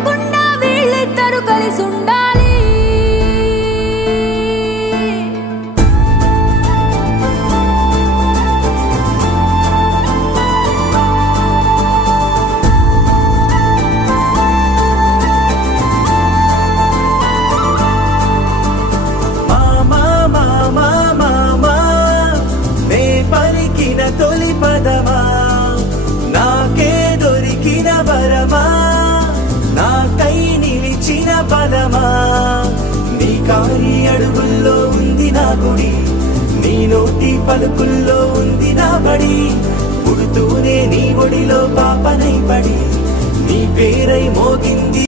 విడకుండా వీళ్ళిద్దరు కలిసి ఉండాలి. తొలి పదమా నాకే దొరికిన వరమా, నాకై నిలిచిన బలమా, నీ కారి అడుగుల్లో ఉంది నా గుడి, నీ నోటి పలుకుల్లో ఉంది నా బడి, పుడుతూనే నీ ఒడిలో పాపనై పడి నీ పేరై మోగింది